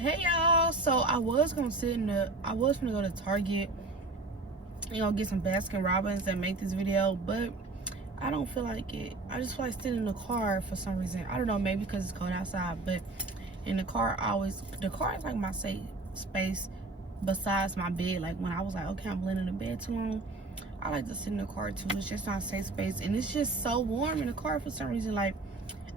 Hey y'all, so I was gonna go to Target, get some Baskin Robbins and make this video, but I don't feel like it. I just feel like sitting in the car for some reason. I don't know, maybe because it's cold outside, but in the car, the car is like my safe space besides my bed. Like when I was like, okay, I'm laying in the bed too long, I like to sit in the car too. It's just not a safe space, and it's just so warm in the car for some reason. Like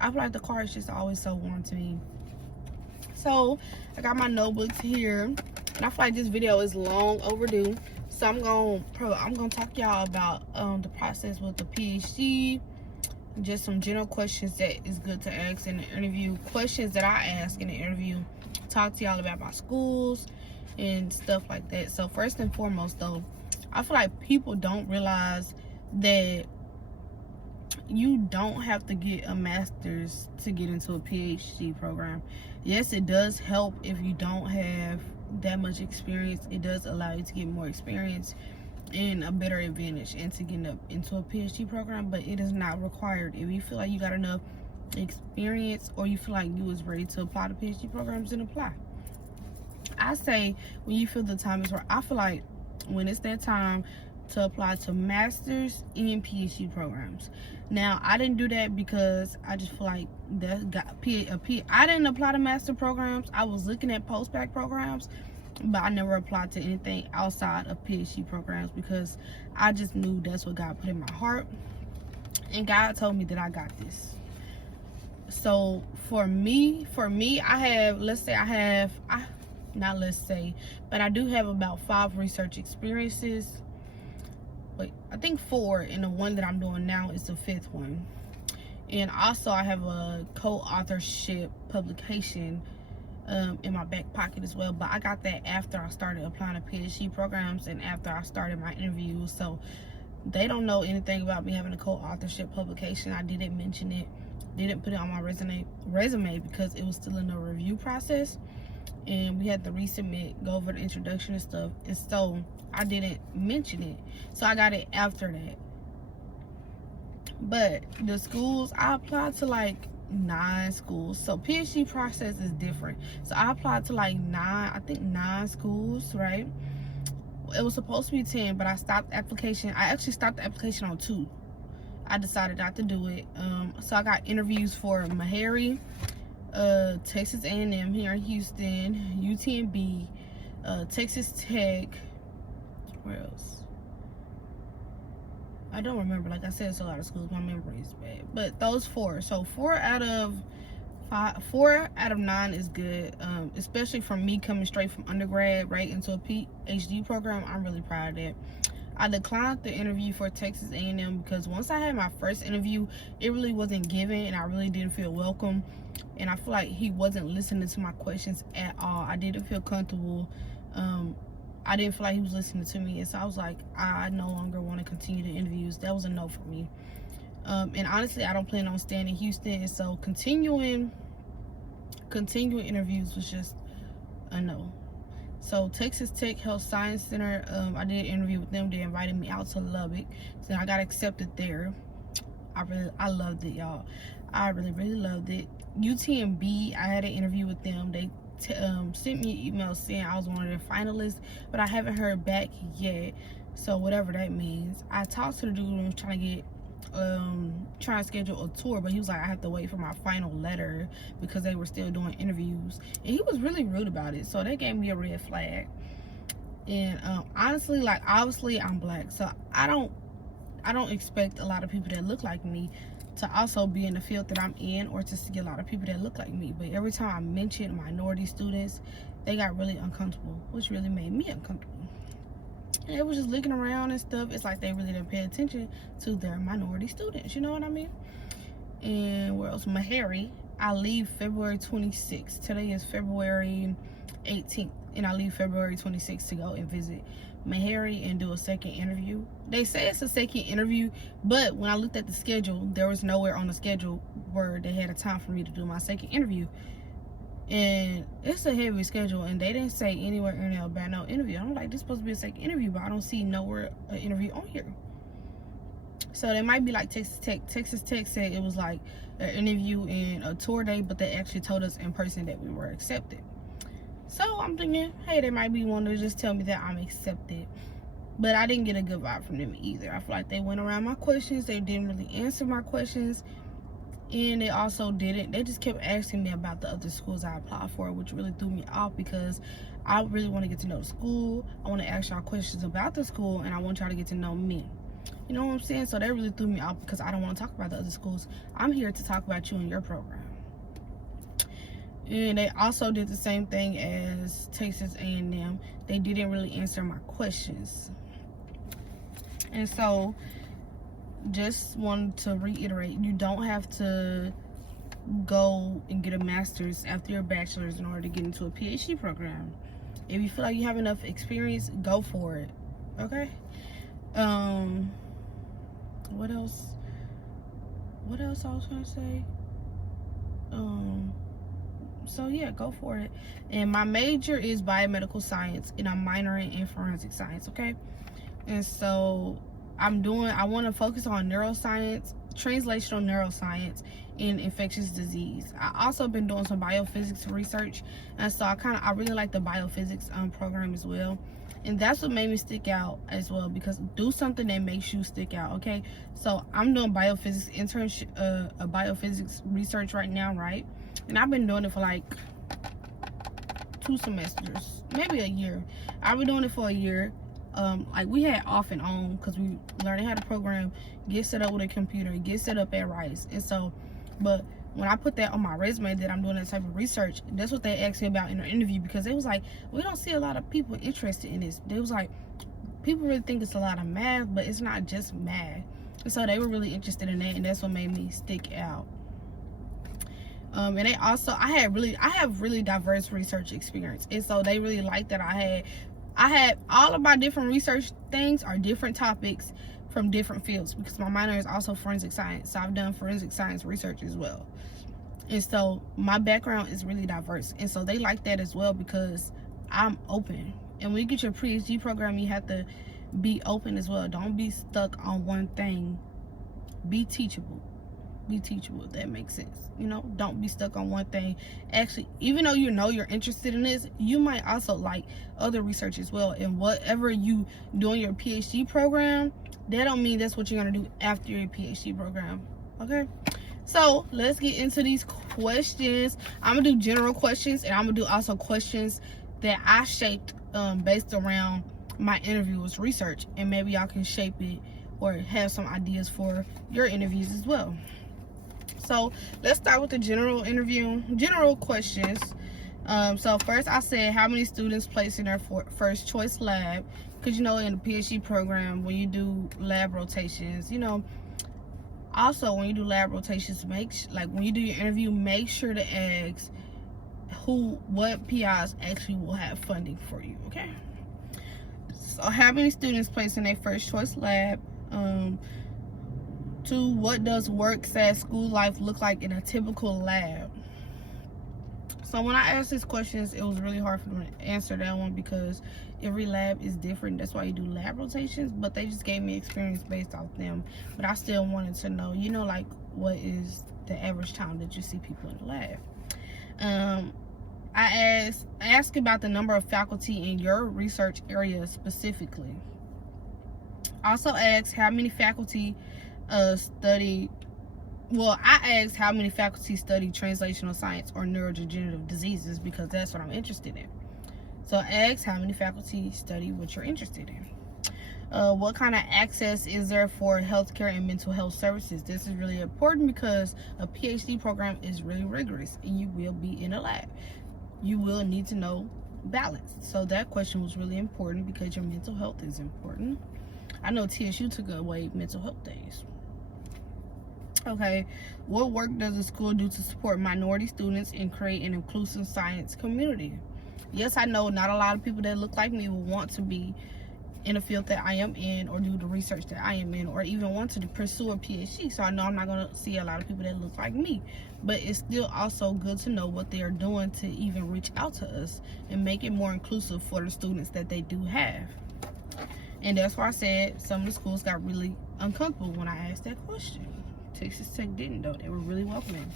I feel like the car is just always so warm to me. So I got my notebooks here, and I feel like this video is long overdue. So I'm gonna talk y'all about the process with the PhD, just some general questions that is good to ask in the interview, questions that I ask in the interview, talk to y'all about my schools and stuff like that. So first and foremost though, I feel like people don't realize that you don't have to get a master's to get into a PhD program. Yes, it does help if you don't have that much experience. It does allow you to get more experience and a better advantage into getting up into a PhD program, but it is not required. If you feel like you got enough experience or you feel like you was ready to apply to PhD programs, then apply. I say when you feel the time is right. I feel like when it's that time to apply to master's and PhD programs. Now, I didn't do that because I just feel like I didn't apply to master programs. I was looking at post-bac programs, but I never applied to anything outside of PhD programs because I just knew that's what God put in my heart, and God told me that I got this. So for me, I have, but I do have about 5 research experiences. But I think 4, and the one that I'm doing now is the 5th one. And also I have a co-authorship publication in my back pocket as well, but I got that after I started applying to PhD programs and after I started my interviews. So they don't know anything about me having a co-authorship publication. I didn't mention it, didn't put it on my resume because it was still in the review process, and we had to resubmit, go over the introduction and stuff, and so I didn't mention it. So I got it after that. But the schools, I applied to like 9 schools. So PhD process is different. So I applied to like 9 schools, right? It was supposed to be 10, but I stopped application. I actually stopped the application on 2. I decided not to do it. So I got interviews for Meharry, Texas A&M here in Houston, UTMB, Texas Tech. Where else? I don't remember. Like I said, it's a lot of schools. My memory is bad. But those 4. So 4 out of 9 is good. Especially from me coming straight from undergrad right into a PhD program. I'm really proud of that. I declined the interview for Texas A&M because once I had my first interview, it really wasn't given, and I really didn't feel welcome. And I feel like he wasn't listening to my questions at all. I didn't feel comfortable. I didn't feel like he was listening to me, and so I was like, I no longer want to continue the interviews. That was a no for me. And honestly, I don't plan on staying in Houston, and so continuing interviews was just a no. So Texas Tech Health Science Center, I did an interview with them. They invited me out to Lubbock, so I got accepted there. I loved it, y'all. I really loved it. UTMB, I had an interview with them. They sent me an email saying I was one of their finalists, but I haven't heard back yet, so whatever that means. I talked to the dude who was trying to schedule a tour, but he was like, I have to wait for my final letter because they were still doing interviews, and he was really rude about it, so that gave me a red flag. And honestly, like, obviously I'm black, so I don't expect a lot of people that look like me to also be in the field that I'm in, or to see a lot of people that look like me. But every time I mentioned minority students, they got really uncomfortable, which really made me uncomfortable. And they was just looking around and stuff. It's like they really didn't pay attention to their minority students, you know what I mean? And where else? Meharry, I leave February 26th. Today is February 18th, and I leave February 26th to go and visit Meharry and do a second interview. They say it's a second interview, but when I looked at the schedule, there was nowhere on the schedule where they had a time for me to do my second interview. And it's a heavy schedule, and they didn't say anywhere in there about no interview. I'm like, this is supposed to be a second interview, but I don't see nowhere an interview on here. So they might be like Texas Tech. Texas Tech said it was like an interview and a tour day, but they actually told us in person that we were accepted. I'm thinking, hey, they might be wanting to just tell me that I'm accepted. But I didn't get a good vibe from them either. I feel like they went around my questions. They didn't really answer my questions. And they also didn't. They just kept asking me about the other schools I applied for, which really threw me off because I really want to get to know the school. I want to ask y'all questions about the school, and I want y'all to get to know me. You know what I'm saying? So that really threw me off because I don't want to talk about the other schools. I'm here to talk about you and your program. And they also did the same thing as Texas A&M. They didn't really answer my questions. And so, just wanted to reiterate, you don't have to go and get a master's after your bachelor's in order to get into a PhD program. If you feel like you have enough experience, go for it. Okay? What else I was gonna say? So yeah, go for it. And my major is biomedical science, and I'm minoring in forensic science, okay? And so I want to focus on neuroscience, translational neuroscience, and infectious disease. I also been doing some biophysics research, and so I really like the biophysics program as well. And that's what made me stick out as well, because do something that makes you stick out, okay? So I'm doing biophysics internship, a biophysics research right now, right? And I've been doing it for like 2 semesters, maybe a year. I've been doing it for a year. Like we had off and on because we learning how to program, get set up with a computer, get set up at Rice. And so, but when I put that on my resume that I'm doing that type of research, that's what they asked me about in the interview, because they was like, we don't see a lot of people interested in this. They was like, people really think it's a lot of math, but it's not just math. And so they were really interested in that, and that's what made me stick out. And they also, I have really diverse research experience, and so they really liked that I had all of my different research things are different topics from different fields, because my minor is also forensic science, so I've done forensic science research as well. And so my background is really diverse, and so they like that as well, because I'm open. And when you get your PhD program, you have to be open as well. Don't be stuck on one thing. Be teachable. Be teachable, if that makes sense. You know, don't be stuck on one thing. Actually, even though you know you're interested in this, you might also like other research as well. And whatever you do in your PhD program, that don't mean that's what you're gonna do after your PhD program. Okay, so let's get into these questions. I'm gonna do general questions, and I'm gonna do also questions that I shaped based around my interviewers' research, and maybe y'all can shape it or have some ideas for your interviews as well. So let's start with the general questions. So first I said, how many students placed in their first choice lab? Because you know, in the PhD program, when you do lab rotations, you know, also when you do lab rotations, when you do your interview, make sure to ask what PIs actually will have funding for you, okay? So how many students placed in their first choice lab? 2, what does work/school life look like in a typical lab? So when I asked these questions, it was really hard for me to answer that one, because every lab is different. That's why you do lab rotations, but they just gave me experience based off them. But I still wanted to know, you know, like, what is the average time that you see people in the lab? I asked about the number of faculty in your research area specifically. Also asked how many faculty study translational science or neurodegenerative diseases, because that's what I'm interested in. So I asked how many faculty study what you're interested in. What kind of access is there for healthcare and mental health services? This is really important because a PhD program is really rigorous, and you will be in a lab. You will need to know balance. So that question was really important because your mental health is important. I know TSU took away mental health days. Okay, what work does the school do to support minority students and create an inclusive science community? Yes, I know not a lot of people that look like me will want to be in a field that I am in, or do the research that I am in, or even want to pursue a PhD. So I know I'm not going to see a lot of people that look like me, but it's still also good to know what they are doing to even reach out to us and make it more inclusive for the students that they do have. And that's why I said some of the schools got really uncomfortable when I asked that question. Texas Tech didn't, though. They were really welcoming.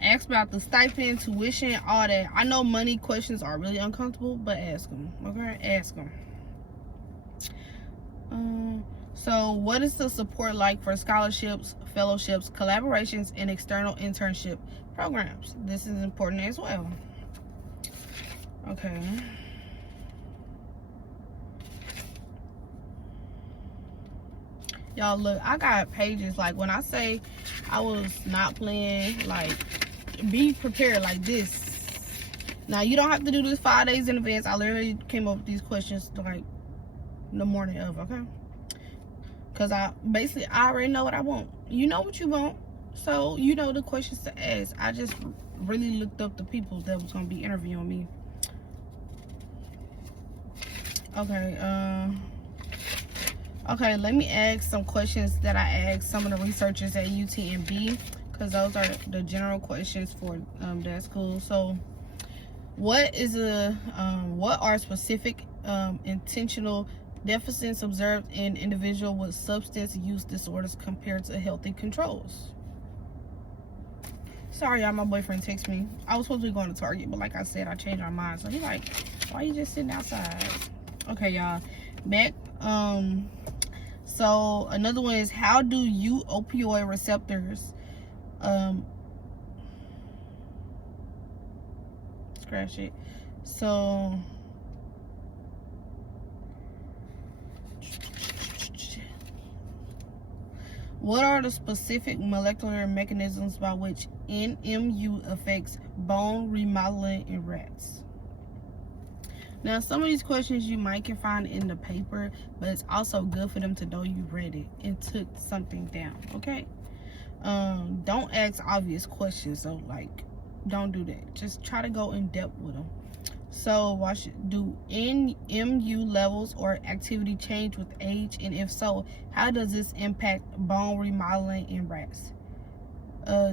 Ask about the stipend, tuition, all that. I know money questions are really uncomfortable, but ask them. Okay, ask them. So what is the support like for scholarships, fellowships, collaborations, and external internship programs? This is important as well. Okay. Y'all, look, I got pages. Like, when I say I was not playing, like, be prepared like this. Now, you don't have to do this 5 days in advance. I literally came up with these questions, like, the morning of, okay? Because I already know what I want. You know what you want, so you know the questions to ask. I just really looked up the people that was going to be interviewing me. Okay, okay, let me ask some questions that I asked some of the researchers at UTMB, because those are the general questions for that school. So, what are specific intentional deficits observed in individuals with substance use disorders compared to healthy controls? Sorry, y'all, my boyfriend texted me. I was supposed to be going to Target, but like I said, I changed my mind. So he's like, why you just sitting outside? Okay, y'all, back. So another one is, how do you opioid receptors scratch it. So what are the specific molecular mechanisms by which NMU affects bone remodeling in rats? Now, some of these questions you might can find in the paper, but it's also good for them to know you read it and took something down, okay? Don't ask obvious questions, so, like, don't do that. Just try to go in depth with them. So, do NMU levels or activity change with age? And if so, how does this impact bone remodeling in rats?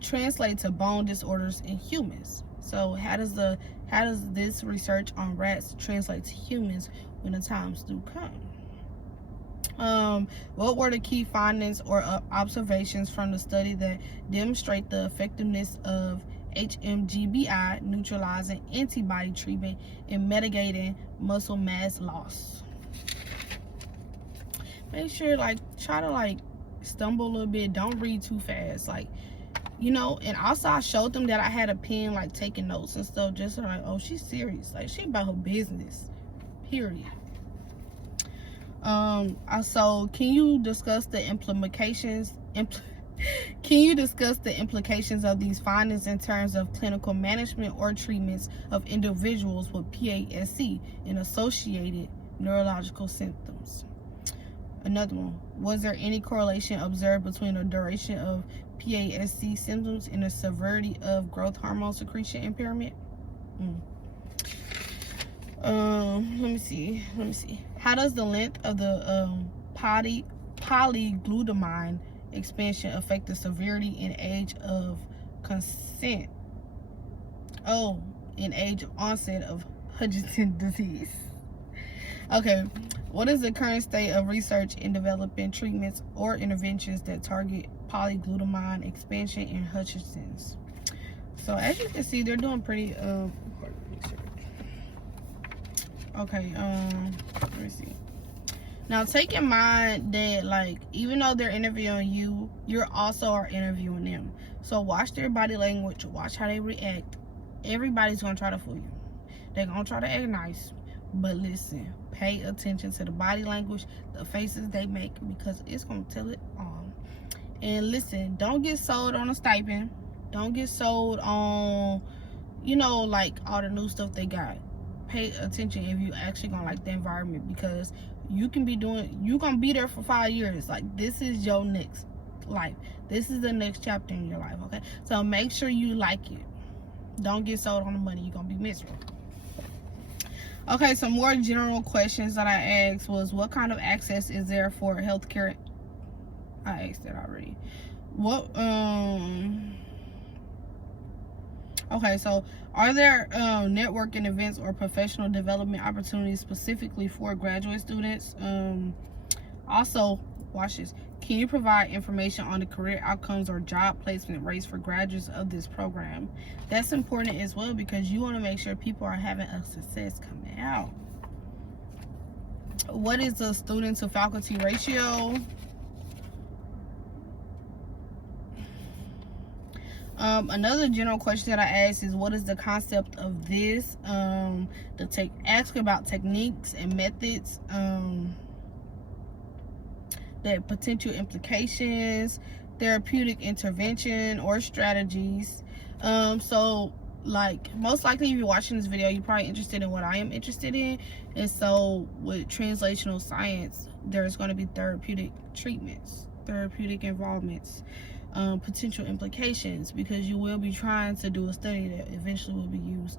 Translate to bone disorders in humans. So how does this research on rats translate to humans when the times do come? What were the key findings or observations from the study that demonstrate the effectiveness of HMGBI neutralizing antibody treatment in mitigating muscle mass loss? Make sure, like, try to, like, stumble a little bit. Don't read too fast, like, you know. And also, I showed them that I had a pen, like, taking notes and stuff, just so, like, oh, she's serious, like, she about her business, period. Also, can you discuss the implications of these findings in terms of clinical management or treatments of individuals with PASC and associated neurological symptoms? Another one, was there any correlation observed between the duration of PASC symptoms and the severity of growth hormone secretion impairment? Let me see. How does the length of the polyglutamine expansion affect the severity and age of consent? Oh, in age of onset of Huntington's disease. Okay, what is the current state of research in developing treatments or interventions that target polyglutamine expansion in Huntington's? So as you can see, they're doing pretty research. Okay, let me see. Now, take in mind that, like, even though they're interviewing you, you're also are interviewing them. So watch their body language, watch how they react. Everybody's gonna try to fool you. They're gonna try to act nice, but listen, pay attention to the body language, the faces they make, because it's gonna tell it all. And listen, don't get sold on a stipend. Don't get sold on, you know, like, all the new stuff they got. Pay attention if you actually gonna like the environment, because you're gonna be there for 5 years. Like, this is your next life. This is the next chapter in your life, okay? So make sure you like it. Don't get sold on the money. You're gonna be miserable. Okay, some more general questions that I asked was, what kind of access is there for healthcare? I asked that already. Okay, so are there networking events or professional development opportunities specifically for graduate students? Also, watch this. Can you provide information on the career outcomes or job placement rates for graduates of this program? That's important as well, because you want to make sure people are having a success coming out. What is the student to faculty ratio? Another general question that I asked is, what is the concept of this? Ask about techniques and methods, the potential implications, therapeutic intervention or strategies. So like, most likely if you're watching this video, you're probably interested in what I am interested in. And so with translational science, there's going to be therapeutic treatments, therapeutic involvements, potential implications, because you will be trying to do a study that eventually will be used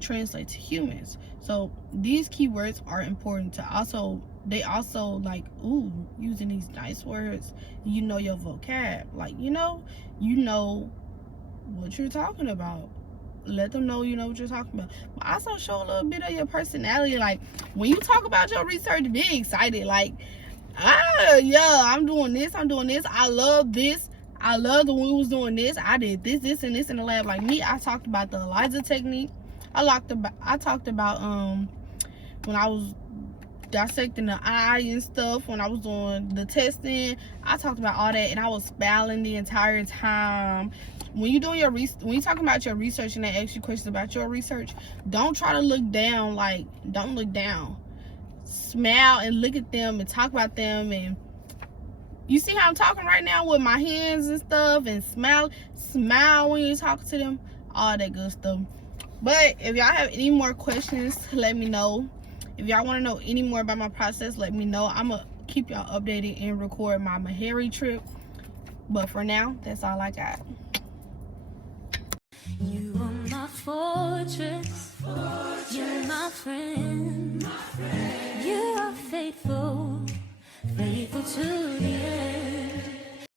translate to humans. So these keywords are important to also, they also like, ooh, using these nice words, you know your vocab, like you know what you're talking about. Let them know you know what you're talking about. But also show a little bit of your personality. Like when you talk about your research, be excited. Like, yeah, I'm doing this, I love this, I love the one who was doing this, I did this and this in the lab. Like me, I talked about the ELISA technique. I talked about when I was dissecting the eye and stuff, when I was doing the testing, I talked about all that, and I was smiling the entire time. When you're doing when you're talking about your research and they ask you questions about your research, don't try to look down. Like, don't look down. Smile and look at them and talk about them. And you see how I'm talking right now with my hands and stuff, and smile when you're talking to them, all that good stuff. But if y'all have any more questions, let me know. If y'all want to know any more about my process, let me know. I'm going to keep y'all updated and record my Meharry trip. But for now, that's all I got. You are my fortress. You're my friend. You are faithful to